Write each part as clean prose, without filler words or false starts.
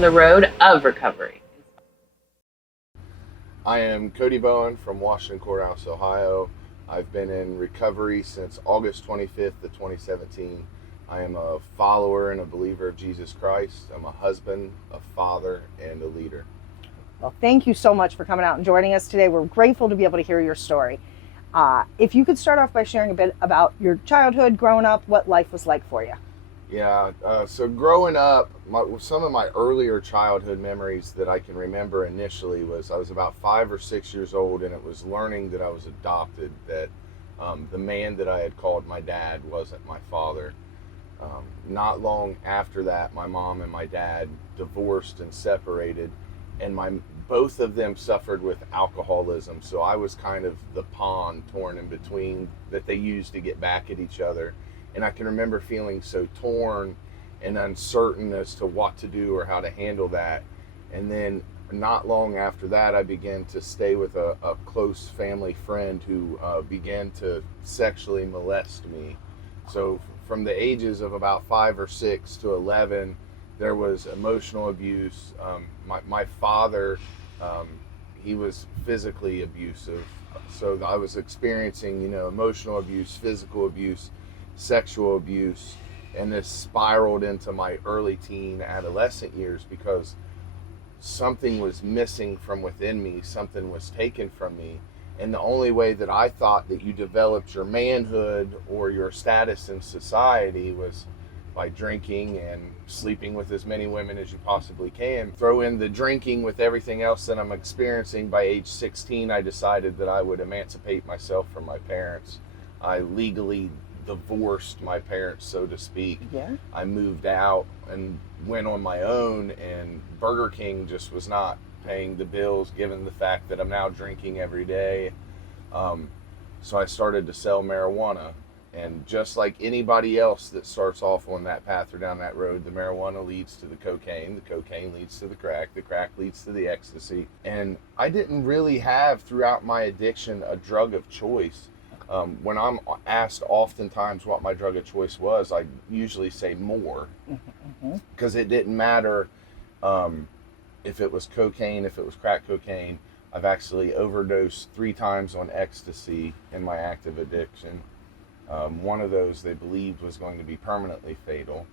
on the road of recovery. I am Cody Bowen from Washington Courthouse, Ohio. I've been in recovery since August 25th of 2017. I am a follower and a believer of Jesus Christ. I'm a husband, a father, and a leader. Well, thank you so much for coming out and joining us today. We're grateful to be able to hear your story. If you could start off by sharing a bit about your childhood, growing up, what life was like for you. Yeah, so growing up, some of my earlier childhood memories that I can remember initially was I was about 5 or 6 years old, and it was learning that I was adopted, that the man that I had called my dad wasn't my father. Not long after that, my mom and my dad divorced and separated, and both of them suffered with alcoholism, so I was kind of the pawn torn in between that they used to get back at each other. And I can remember feeling so torn and uncertain as to what to do or how to handle that. And then not long after that, I began to stay with a close family friend who began to sexually molest me. So from the ages of about 5 or 6 to 11, there was emotional abuse. My father, he was physically abusive. So I was experiencing, emotional abuse, physical abuse, sexual abuse, and this spiraled into my early teen adolescent years because something was missing from within me, something was taken from me. And the only way that I thought that you developed your manhood or your status in society was by drinking and sleeping with as many women as you possibly can. Throw in the drinking with everything else that I'm experiencing. By age 16, I decided that I would emancipate myself from my parents. I legally divorced my parents, so to speak. Yeah. I moved out and went on my own, and Burger King just was not paying the bills given the fact that I'm now drinking every day. So I started to sell marijuana, and just like anybody else that starts off on that path or down that road, the marijuana leads to the cocaine leads to the crack leads to the ecstasy. And I didn't really have throughout my addiction a drug of choice. When I'm asked oftentimes what my drug of choice was, I usually say more, because it didn't matter if it was cocaine, if it was crack cocaine. I've actually overdosed 3 times on ecstasy in my active addiction. One of those they believed was going to be permanently fatal.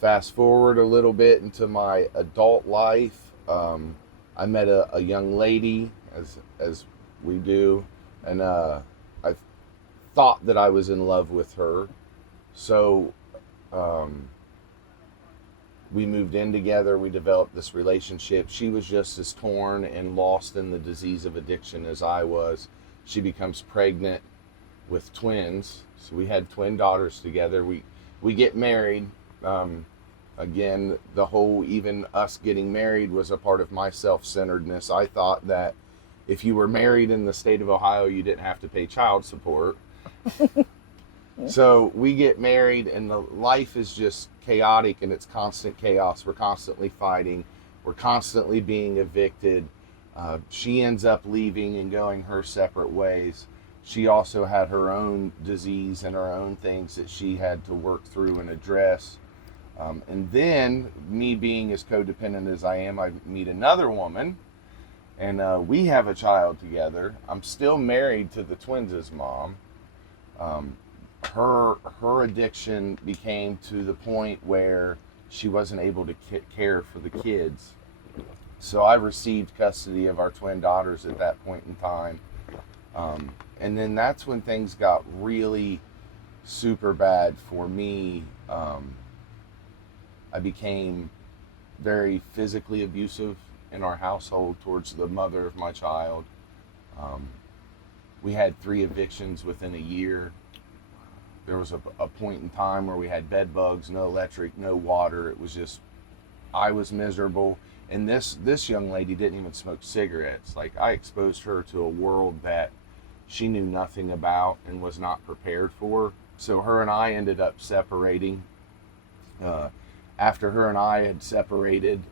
Fast forward a little bit into my adult life, I met a young lady, as we do. And I thought that I was in love with her. So we moved in together. We developed this relationship. She was just as torn and lost in the disease of addiction as I was. She becomes pregnant with twins. So we had twin daughters together. We get married. Again, the whole, even us getting married was a part of my self-centeredness. I thought that if you were married in the state of Ohio, you didn't have to pay child support. So we get married, and the life is just chaotic, and it's constant chaos. We're constantly fighting. We're constantly being evicted. She ends up leaving and going her separate ways. She also had her own disease and her own things that she had to work through and address. And then, me being as codependent as I am, I meet another woman, and we have a child together. I'm still married to the twins' mom. Her addiction became to the point where she wasn't able to care for the kids. So I received custody of our twin daughters at that point in time. And then that's when things got really super bad for me. I became very physically abusive in our household towards the mother of my child. We had 3 evictions within a year. There was a point in time where we had bed bugs, no electric, no water. It was just, I was miserable. And this young lady didn't even smoke cigarettes. Like, I exposed her to a world that she knew nothing about and was not prepared for. So her and I ended up separating. After her and I had separated,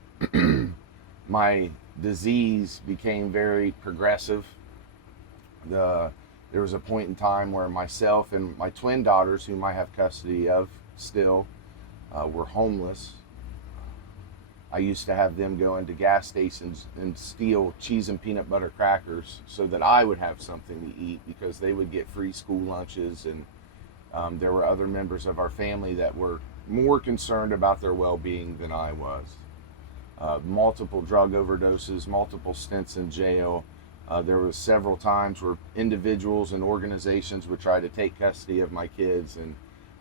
my disease became very progressive. There was a point in time where myself and my twin daughters, whom I have custody of still, were homeless. I used to have them go into gas stations and steal cheese and peanut butter crackers so that I would have something to eat, because they would get free school lunches, and there were other members of our family that were more concerned about their well-being than I was. Multiple drug overdoses, multiple stints in jail. There was several times where individuals and organizations would try to take custody of my kids, and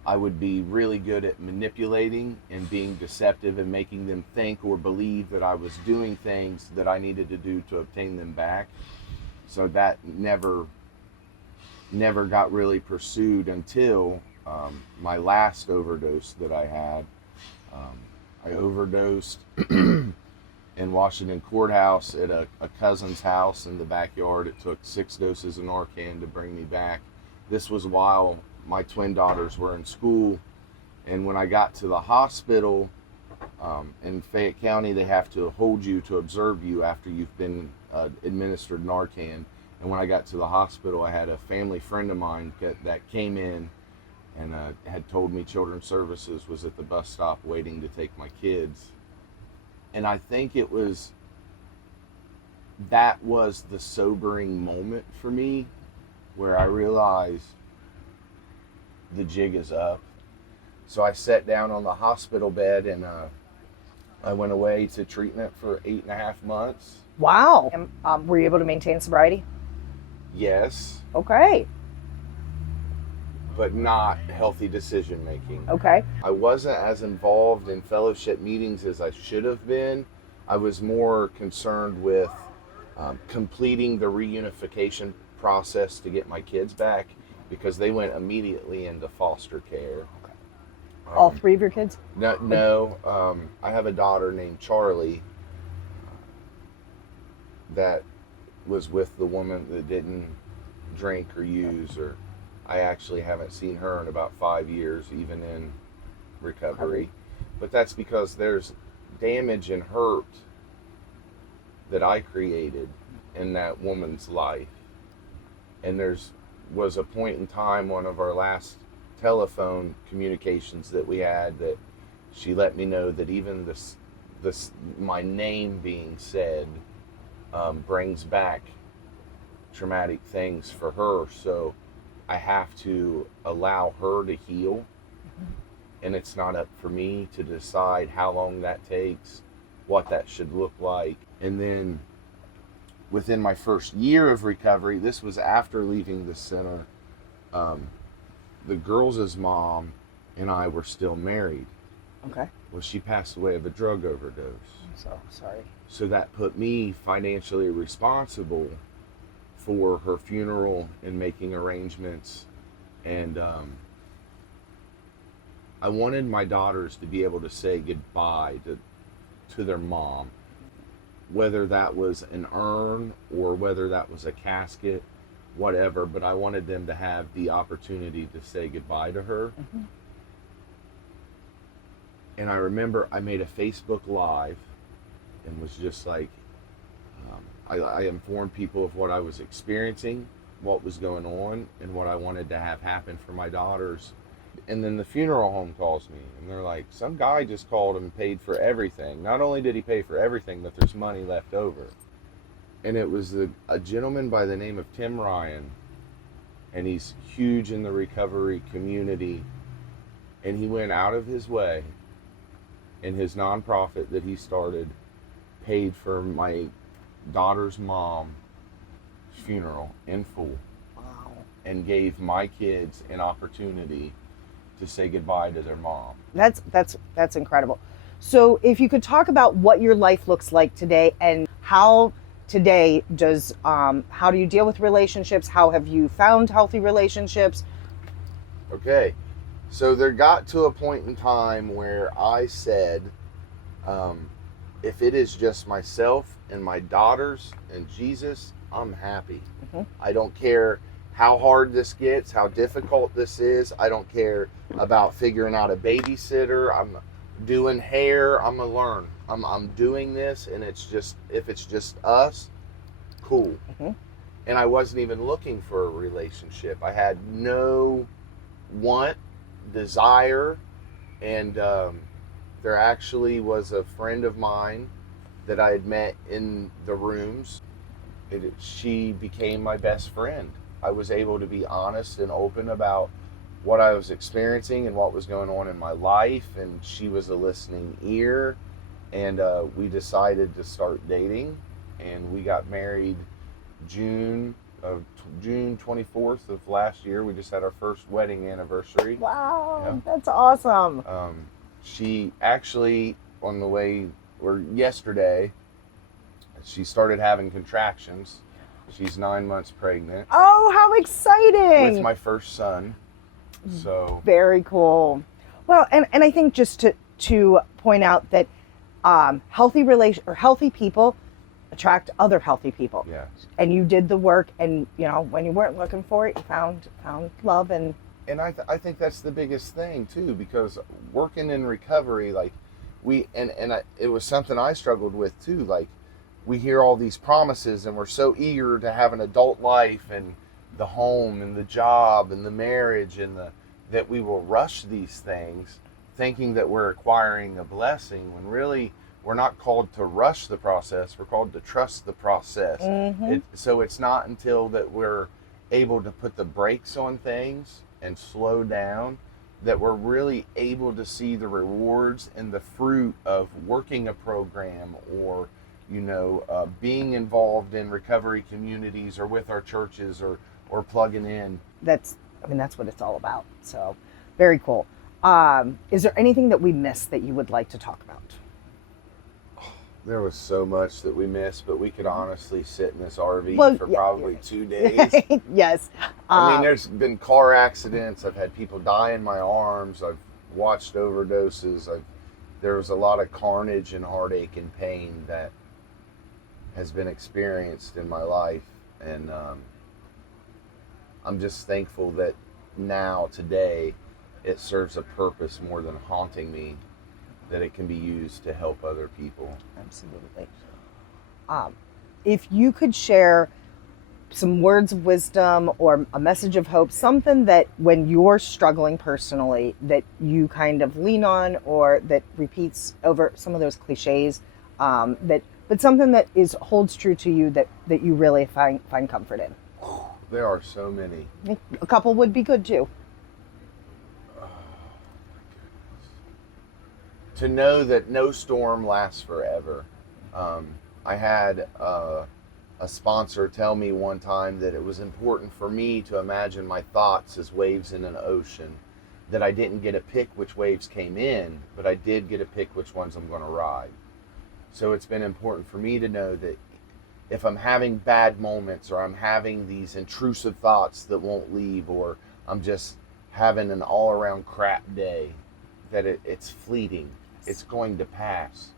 I would be really good at manipulating and being deceptive and making them think or believe that I was doing things that I needed to do to obtain them back. So that never got really pursued until my last overdose that I had. I overdosed in Washington Courthouse at a cousin's house in the backyard. It took 6 doses of Narcan to bring me back. This was while my twin daughters were in school, and when I got to the hospital in Fayette County, they have to hold you to observe you after you've been administered Narcan. And when I got to the hospital, I had a family friend of mine that came in and had told me Children's Services was at the bus stop waiting to take my kids. And I think that was the sobering moment for me, where I realized the jig is up. So I sat down on the hospital bed, and I went away to treatment for 8.5 months. Wow. And, were you able to maintain sobriety? Yes. Okay. But not healthy decision making. Okay. I wasn't as involved in fellowship meetings as I should have been. I was more concerned with completing the reunification process to get my kids back, because they went immediately into foster care. Okay. All 3 of your kids? No. I have a daughter named Charlie that was with the woman that didn't drink or use, or I actually haven't seen her in about 5 years, even in recovery. But that's because there's damage and hurt that I created in that woman's life. And was a point in time, one of our last telephone communications that we had, that she let me know that even this my name being said brings back traumatic things for her. So I have to allow her to heal, and it's not up for me to decide how long that takes, what that should look like. And then within my first year of recovery, this was after leaving the center, the girls' mom and I were still married. Okay. Well, she passed away of a drug overdose. So sorry. So that put me financially responsible for her funeral and making arrangements. And I wanted my daughters to be able to say goodbye to their mom, whether that was an urn or whether that was a casket, whatever, but I wanted them to have the opportunity to say goodbye to her. Mm-hmm. And I remember I made a Facebook Live and was just like, I informed people of what I was experiencing, what was going on, and what I wanted to have happen for my daughters. And then the funeral home calls me, and they're like, some guy just called and paid for everything. Not only did he pay for everything, but there's money left over. And it was a gentleman by the name of Tim Ryan, and he's huge in the recovery community. And he went out of his way, and his nonprofit that he started paid for my daughter's mom's funeral in full. Wow. And gave my kids an opportunity to say goodbye to their mom. That's incredible. So if you could talk about what your life looks like today, and how today does how do you deal with relationships? How have you found healthy relationships? Okay, so there got to a point in time where I said, if it is just myself and my daughters and Jesus, I'm happy. Mm-hmm. I don't care how hard this gets, how difficult this is. I don't care about figuring out a babysitter. I'm doing hair. I'm gonna learn. I'm doing this, and it's just, if it's just us, cool. Mm-hmm. And I wasn't even looking for a relationship. I had no want, desire, and the There actually was a friend of mine that I had met in the rooms. She became my best friend. I was able to be honest and open about what I was experiencing and what was going on in my life, and she was a listening ear, and we decided to start dating, and we got married June 24th of last year. We just had our first wedding anniversary. Wow, Yeah. that's awesome. She actually, on the way, or yesterday, she started having contractions. She's 9 months pregnant Oh, how exciting! with my first son. So Very cool. Well, and I think just to point out that healthy people attract other healthy people. yeah, And you did the work, and when you weren't looking for it, you found love. And I think that's the biggest thing too, because working in recovery, like it was something I struggled with too. Like, we hear all these promises, and we're so eager to have an adult life and the home and the job and the marriage, and that we will rush these things thinking that we're acquiring a blessing, when really we're not called to rush the process. We're called to trust the process. Mhm. So it's not until that we're able to put the brakes on things and slow down that we're really able to see the rewards and the fruit of working a program, or being involved in recovery communities, or with our churches, or plugging in. that's what it's all about. So very cool. Is there anything that we missed that you would like to talk about? There was so much that we missed, but we could honestly sit in this RV for yeah, probably 2 days. Yes. I mean, there's been car accidents. I've had people die in my arms. I've watched overdoses. There was a lot of carnage and heartache and pain that has been experienced in my life. And I'm just thankful that now, today, it serves a purpose more than haunting me, that it can be used to help other people. Absolutely. If you could share some words of wisdom or a message of hope, something that when you're struggling personally, that you kind of lean on, or that repeats over some of those cliches, but something that holds true to you, that you really find comfort in. There are so many. A couple would be good too. To know that no storm lasts forever. I had a sponsor tell me one time that it was important for me to imagine my thoughts as waves in an ocean, that I didn't get to pick which waves came in, but I did get to pick which ones I'm going to ride. So it's been important for me to know that if I'm having bad moments, or I'm having these intrusive thoughts that won't leave, or I'm just having an all-around crap day, that it's fleeting. It's going to pass.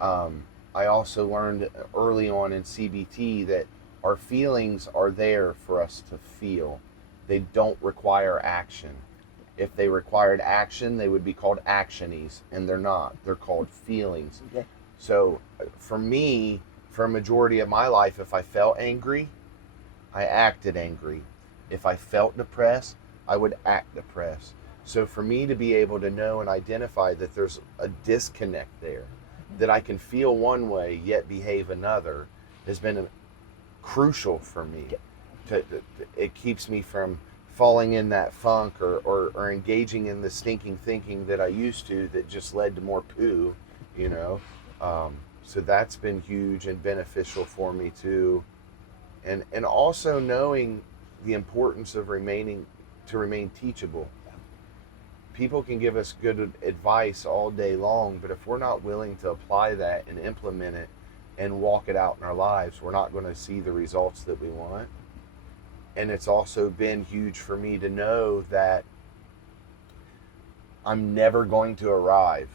I also learned early on in CBT that our feelings are there for us to feel. They don't require action. If they required action, they would be called actionies, and they're not. They're called feelings. Yeah. So for me, for a majority of my life, if I felt angry, I acted angry. If I felt depressed, I would act depressed. So for me to be able to know and identify that there's a disconnect there, that I can feel one way yet behave another, has been crucial for me. It keeps me from falling in that funk, or engaging in the stinking thinking that I used to, that just led to more poo, So that's been huge and beneficial for me too. And also knowing the importance of remain teachable. People can give us good advice all day long, but if we're not willing to apply that and implement it and walk it out in our lives, we're not going to see the results that we want. And it's also been huge for me to know that I'm never going to arrive.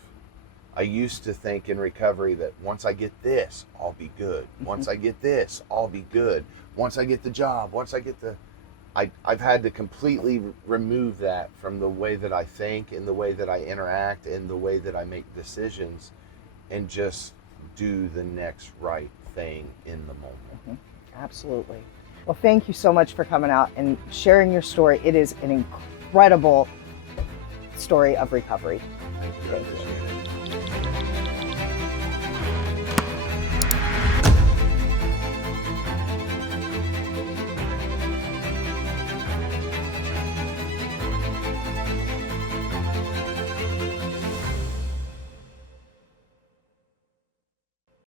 I used to think in recovery that once I get this, I'll be good. Once I get this, I'll be good. Once I get the job, I've had to completely remove that from the way that I think, and the way that I interact, and the way that I make decisions, and just do the next right thing in the moment. Absolutely. Well, thank you so much for coming out and sharing your story. It is an incredible story of recovery. Thank you. I appreciate it.